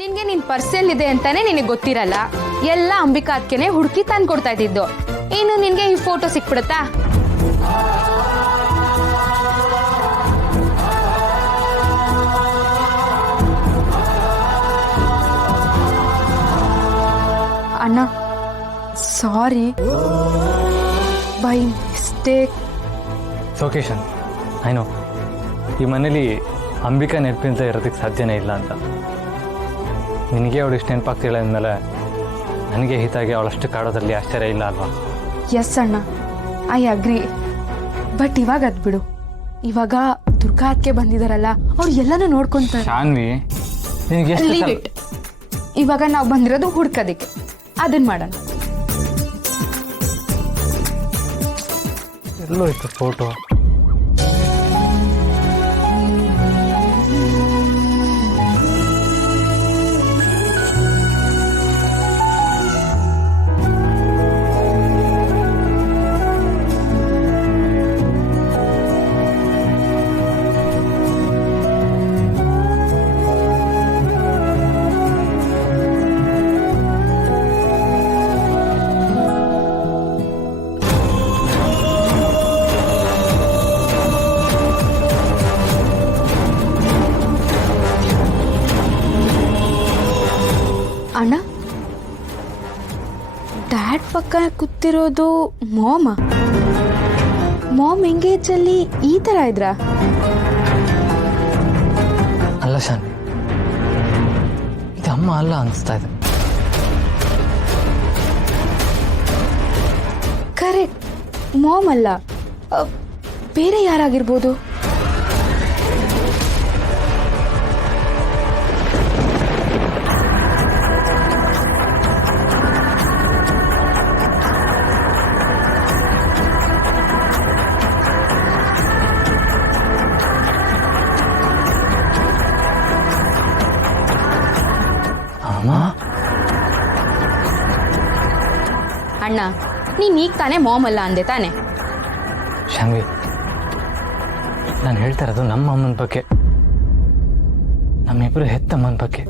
ನಿನ್ಗೆ ನಿನ್ ಪರ್ಸೆಲ್ ಇದೆ ಅಂತಾನೆ ನಿನಗೆ ಗೊತ್ತಿರಲ್ಲ. ಎಲ್ಲ ಅಂಬಿಕಾ ಅದಕ್ಕೆ ಹುಡುಕಿ ತಂದು ಕೊಡ್ತಾ ಇದ್ದಿದ್ದು. ಇನ್ನು ನಿನ್ಗೆ ಈ ಫೋಟೋ ಸಿಕ್ಬಿಡುತ್ತಾ? ಅಣ್ಣ ಸಾರಿ, ಬೈ ಮಿಸ್ಟೇಕ್. ಸೋಕೇಶನ್ ಐನೋ ಈ ಮನೇಲಿ ಅಂಬಿಕಾ ನೆನಪಿಂದ ಇರೋದಕ್ಕೆ ಸಾಧ್ಯನೇ ಇಲ್ಲ ಅಂತ. ನಿನಗೆ ಅವಳು ಇಷ್ಟು ನೆನಪಾಗ್ತಿಲ್ಲ ಅಂದಮೇಲೆ ನನಗೆ ಹಿತಾಗಿ ಅವಳಷ್ಟು ಕಾಡೋದ್ರಲ್ಲಿ ಆಶ್ಚರ್ಯ ಇಲ್ಲ ಅಲ್ವಾ? ಎಸ್ ಅಣ್ಣ, ಐ ಅಗ್ರಿ. ಬಟ್ ಇವಾಗ ಅದ್ ಬಿಡು. ಇವಾಗ ದುರ್ಗಾ ಅದಕ್ಕೆ ಬಂದಿದಾರಲ್ಲ, ಅವ್ರು ಎಲ್ಲನೂ ನೋಡ್ಕೊಂತಾರೆ. ಶಾನ್ವಿ ನಿನಗೆ Leave it. ಇವಾಗ ನಾವು ಬಂದಿರೋದು ಹುಡ್ಕೋದಕ್ಕೆ, ಅದನ್ನ ಮಾಡೋಣ. ಎಲ್ಲೋ ಇತ್ತು ಫೋಟೋ. ಅಣ್ಣ, ಡ್ಯಾಡ್ ಪಕ್ಕ ಕೂತಿರೋದು ಮಾಮ. ಮಾಮ್ ಎಂಗೇಜಲ್ಲಿ ಈ ತರ ಇದ್ರಾ? ಅಲ್ಲ ಶಾನ್ವಿ, ಇದು ಅಮ್ಮ ಅಲ್ಲ ಅನಿಸ್ತಾ ಇದೆ. ಕರೆಕ್ಟ್, ಮಾಮ್ ಅಲ್ಲ, ಬೇರೆ ಯಾರಾಗಿರ್ಬೋದು? ಅಣ್ಣ, ನೀನ್ ಈಗ ತಾನೇ ಮಾಮ್ ಅಲ್ಲ ಅಂದೆ ತಾನೆ? ಶಾನ್ವಿ, ನಾನು ಹೇಳ್ತಾ ಇರೋದು ನಮ್ಮ ಅಮ್ಮನ ಬಗ್ಗೆ, ನಮ್ಮಿಬ್ಬರು ಹೆತ್ತಮ್ಮನ ಬಗ್ಗೆ.